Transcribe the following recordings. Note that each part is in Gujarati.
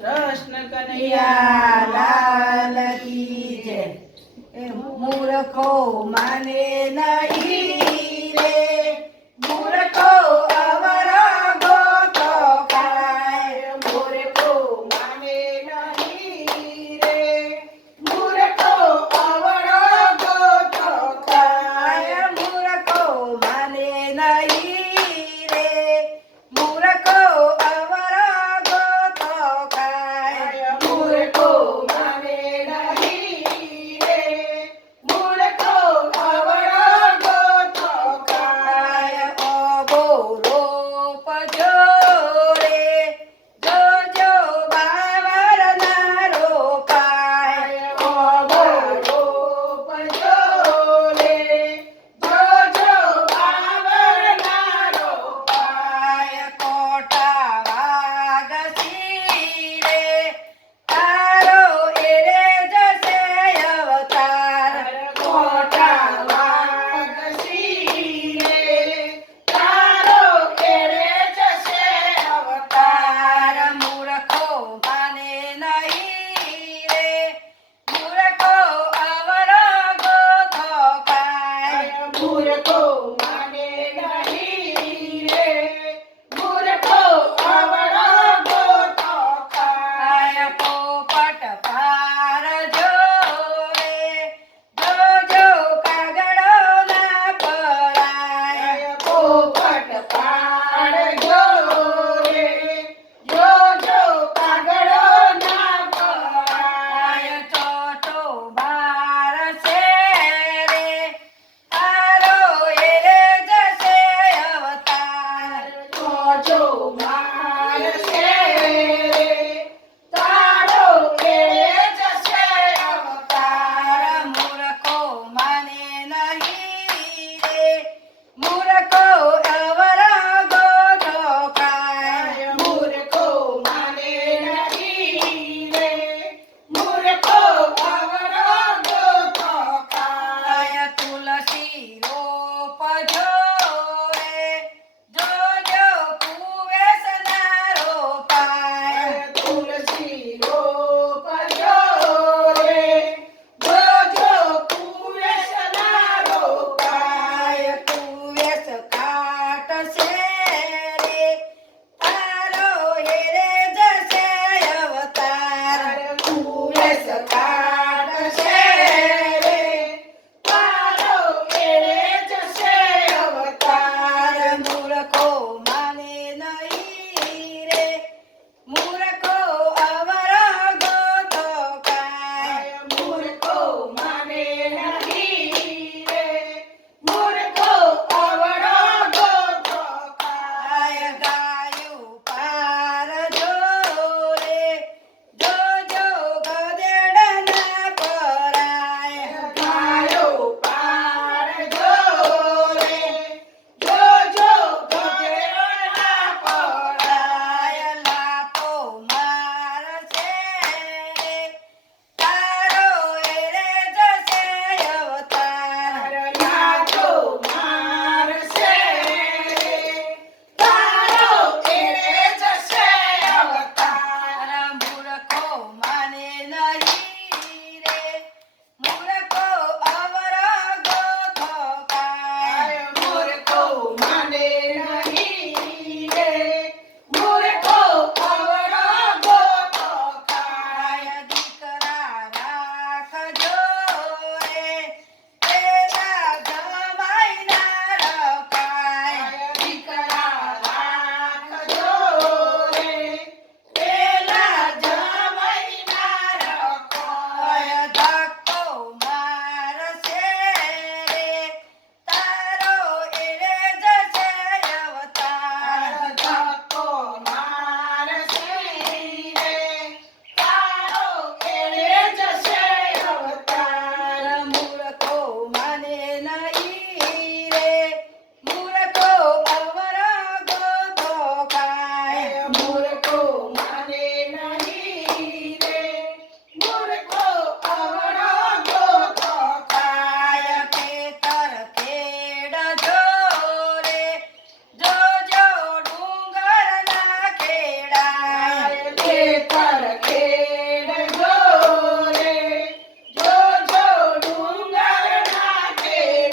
કૃષ્ણ કનૈયા લાલ કી જય. મૂર્ખો માને નહીં રે.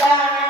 Bye.